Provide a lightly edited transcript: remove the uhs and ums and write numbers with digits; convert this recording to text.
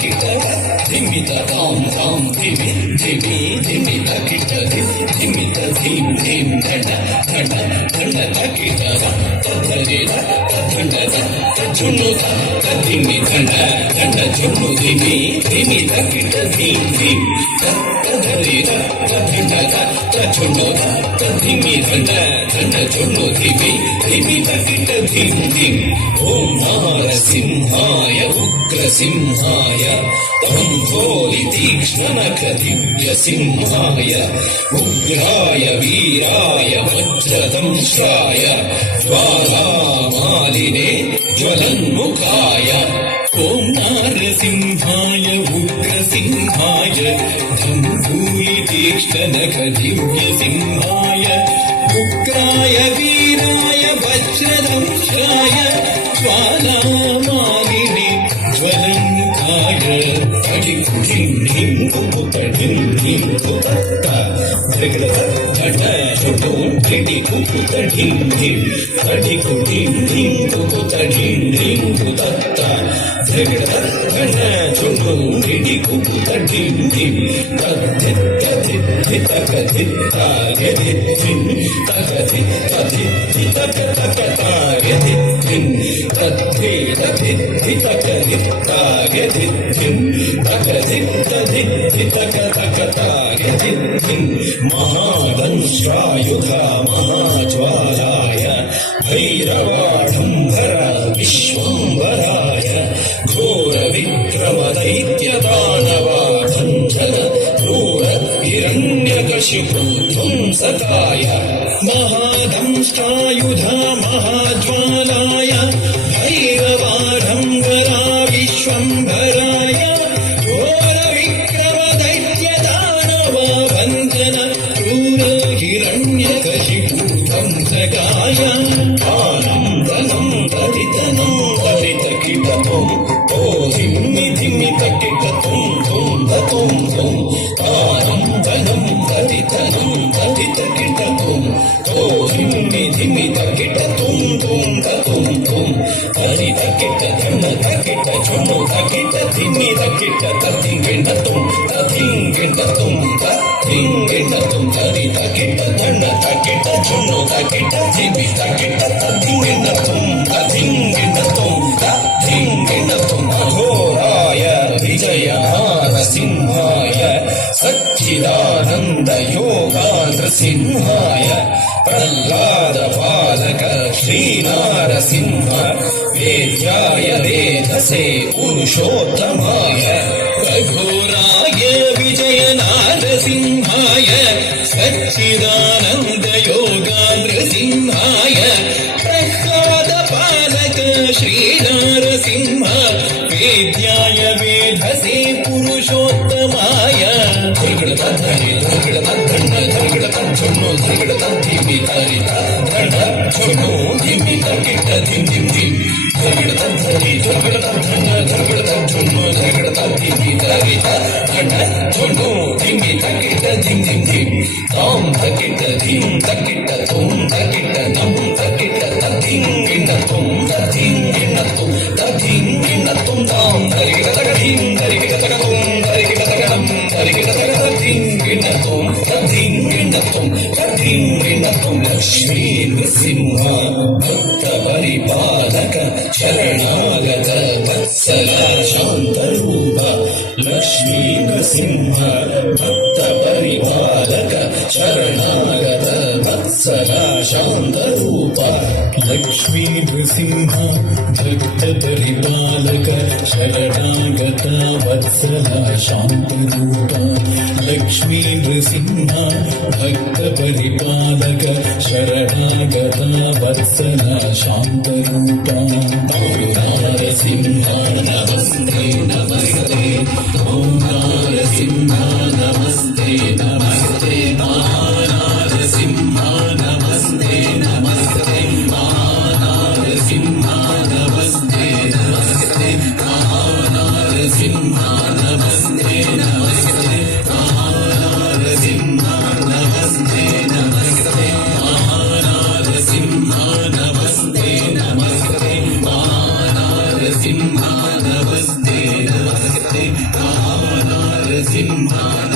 ಕಿಟ ಧಿಮಿತ ತಾಂ ತಾಂ ಧಿಮಿ ಧಿಮಿ ಧಿಮಿತ ಕಿಟ ಧಿಮಿತ ಧೀಂ ಧೀಂ ಧಡ ಧಡ ಧಡ ಕಿಟ ತಧರಿ ಧಡ ತಜುನು ತಧಿಮಿ ಧಡ ಧಡ ಜುನು ಧಿಮಿ ಧಿಮಿತ ಕಿಟ ಧೀಂ ಧೀಂ ತಧರಿ ಧಡ ತಜುನು ತಧಿಮಿ ಧಡ ಧಡ ಜುನು ಧಿಮಿ ಧಿಮಿತ ಕಿಟ ಧೀಂ ಧೀಂ ಓಂ ನಾರಸಿಂಹಾಯ ಉಗ್ರಸಿಂಹಾಯ ದಂಭೋಲಿ ತೀಕ್ಷ್ಣನಖ ದಿವ್ಯ ಸಿಂಹಾಯ ಉಗ್ರಾಯ ವೀರಾಯ ವಜ್ರದಂಶಾಯ ಜ್ವಾಲಾಮಾಲಿನೇ ಜ್ವಲನ್ಮುಖಾಯ ಓಂ ನಾರಸಿಂಹಾಯ ಉಗ್ರಸಿಂಹಾಯ ದಂಭೂಲಿ ತೀಕ್ಷ್ಣನಖ ದಿವ್ಯ ಸಿಂಹಾಯ ಉಗ್ರಾಯ ವೀರಾಯ ವಜ್ರದಂಶಾಯ ಜ್ವಾಲಾಮಾಲಿನೇ ಜ್ವಲನ್ಮುಖಾಯ ಧಿಂ ಧಿಂ ಕುಪುತ ಧಿಂ ಧಿಂ ಕುಪತ್ತ ಧೃಗಡ ಧಡ ಧುಡು ಧಿಡಿ ಕುಪುತ ಧಿಂ ಧಿಂ ಧಡಿಕು ಧಿಂ ಧಿಂ ಕುಪುತ ಧಿಂ ಧಿಂ ಕುತತ್ತ ಧೃಗಡ ಧಡ ಧುಡು ಧಿಡಿ ಕುಪುತ ಧಿಂ ಧಿಂ ತದ್ಧಿತ್ತ ಧಿತ್ತಕ ಧಿತ್ತ ಗೆದಿ ಧಿಂ ತಕ ಧಿತ್ತ ಧಿತ್ತಕ ತಕ ಗೆದಿ ಧಿಂ ತದ್ಧಿ ತದ್ಧಿ ಧಿತ್ತಕ ಧಿತ್ತ ಗೆದಿ ಧಿಂ ತಕ ಧಿತ್ತ ಧಿತ್ತಕ ತಕ ಗೆದಿ ಧಿಂ ಮಹಾದಂಶ್ರಾಯುಧ ಮಹಾಜ್ವಾಲಾಯ ಭೈರವಾಢಂಬರ ವಿಶ್ವಂಬರಾಯ ಘೋರ ವಿಕ್ರಮ ದೈತ್ಯ ದಾನವ ಭಂಜನ ಕ್ರೂರ ಹಿರಣ್ಯಕಶಿಪು ಧ್ವಂಸಕಾಯ ಮಹಾದಂಷ್ಟಾಯುಧ ಮಹಾಜ್ವಾಲಾಯ ಭೈರವಾಢಂಬರ ವಿಶ್ವಂಬರಾಯ ಘೋರ ವಿಕ್ರಮ ದೈತ್ಯ ದಾನವ ಭಂಜನ ಕ್ರೂರ ಹಿರಣ್ಯಕಶಿಪು ಧ್ವಂಸಕಾಯ ಆನಂದನಂ ತರಿತನಂ ತರಿತ ಕಿಟತಂ ಓ ಧಿಮ್ಮಿ ಧಿಮ್ಮಿ ತಕಿಟ ತುಂ ತುಂ ತತುಂ ತುಂ ಆನಂದನಂ ತರಿತನಂ ತರಿತ ಕಿಟತಂ ಓ ಧಿಮ್ಮಿ ಧಿಮ್ಮಿ ತಕಿಟ ತುಂ ತುಂ ತತುಂ ತುಂ ತರಿತ ಕಿಟ ಧಣ್ಣ ತಕಿಟ ಚುಣ್ಣು ತಕಿಟ ಧಿಮ್ಮಿ ತಕಿಟ ತದಿಂಗಿಂಡ ತುಂ ತದಿಂಗಿಂಡ ತುಂ ತದಿಂಗಿಂಡ ತುಂ ತರಿತ ಕಿಟ ಧಣ್ಣ ತಕಿಟ ಚುಣ್ಣು ತಕಿಟ ಧಿಮ್ಮಿ ತಕಿಟ ತದಿಂಗಿಂಡ ತುಂ ತದಿಂಗಿಂಡ ತುಂ ತದಿಂಗಿಂಡ ತುಂ ಅಘೋರಾಯ ವಿಜಯ ನಾರಸಿಂಹಾಯ ಸಚ್ಚಿದಾನಂದ ಯೋಗಾಂಧ್ರ ಸಿಂಹಾಯ ಪ್ರಹ್ಲಾದ ಪಾಲಕ ಶ್ರೀನಾರಸಿಂಹ ವೇದ್ಯಾಯ ವೇಧಸೆ ಪುರುಷೋತ್ತಮಾಯ ರಘುರಾಯ ವಿಜಯ ನಾರಸಿಂಹಾಯ ಸಚ್ಚಿದಾನಂದ ಯೋಗಾಂಧ್ರ ಸಿಂಹಾಯ ಪ್ರಹ್ಲಾದ ಪಾಲಕ ಶ್ರೀನಾರಸಿಂಹ ವೇದ್ಯಾಯ ವೇಧಸೆ ಪುರುಷೋತ್ತಮಾಯ ಧೃಗಡ ಧರಿ ಧೃಗಡ ಧಣ್ಣ ಧೃಗಡ ಚುಣ್ಣು ಧೃಗಡ ಧಿಮಿ ಧರಿತ ಧಡ ಚುಣ್ಣು ಧಿಮಿ ತಕಿಟ ಧಿಂ ಧಿಂ ಧಿಂ ಧೃಗಡ ಧರಿ ಧೃಗಡ ಧಣ್ಣ ಧೃಗಡ ಚುಣ್ಣು ಧೃಗಡ ಧಿಮಿ ಧರಿತ ಧಡ ಚುಣ್ಣು ಧಿಮಿ ತಕಿಟ ಧಿಂ ಧಿಂ ಧಿಂ ತಾಂ ತಕಿಟ ಧಿಂ ತಕಿಟ ತುಂ ತಕಿಟ ನಂ ತಕಿಟ ತದಿಂಗಿಂಡ ತುಂ ತದಿಂಗಿಂಡ ತುಂ ತದಿಂಗಿಂಡ ತುಂ ತಾಂ ಧರಿಗಿಡ ತಗ ಧಿಂ ಧರಿಗಿಡ ತಗ ತುಂ ಧರಿಗಿಡ ತಗ ನಂ ಧರಿಗಿಡ ತಗ ತದಿಂಗಿಂಡ ತುಂ ತದಿಂಗಿಂಡ ತುಂ ತದಿಂಗಿಂಡ ತುಂ ಲಕ್ಷ್ಮೀ ನೃಸಿಂಹ ಭಕ್ತ ಪರಿಪಾಲಕ ಶರಣಾಗತ ವತ್ಸಲ ಶಾಂತರೂಪ ಲಕ್ಷ್ಮೀ ನೃಸಿಂಹ ಭಕ್ತ ಪರಿಪಾಲಕ ಶರಣಾಗತ ವತ್ಸಲ ಶಾಂತರೂಪ ಲಕ್ಷ್ಮೀ ನೃಸಿಂಹ ಭಕ್ತ ಪರಿಪಾಲಕ ಶರಣಾಗತ ವತ್ಸಲ ಶಾಂತರೂಪ ಲಕ್ಷ್ಮೀ ನೃಸಿಂಹ ಭಕ್ತ ಪರಿಪಾಲಕ ಶರಣಾಗತ ವತ್ಸಲ ಶಾಂತರೂಪ ನಾರಸಿಂಹ ನಮಸ್ತೆ ನಮಸ್ತೆ ಓಂ ನಾರಸಿಂಹ ನಮಸ್ತೆ ನಮಸ್ತೆ ಮಹಾನಾರಸಿಂಹ ನಮಸ್ತೆ ನಮಸ್ತೆ ಮಹಾನಾರಸಿಂಹ ನಮಸ್ತೆ ನಮಸ್ತೆ ಮಹಾನಾರಸಿಂಹ ನಮಸ್ತೆ ನಮಸ್ತೆ ಮಹಾನಾರಸಿಂಹ ನಮಸ್ತೆ ನಮಸ್ತೆ ಮಹಾನಾರಸಿಂಹ ನಮಸ್ತೆ ನಮಸ್ತೆ ಮಹಾನಾರಸಿಂಹ ನಮಸ್ತೆ ನಮಸ್ತೆ నరసింహాయ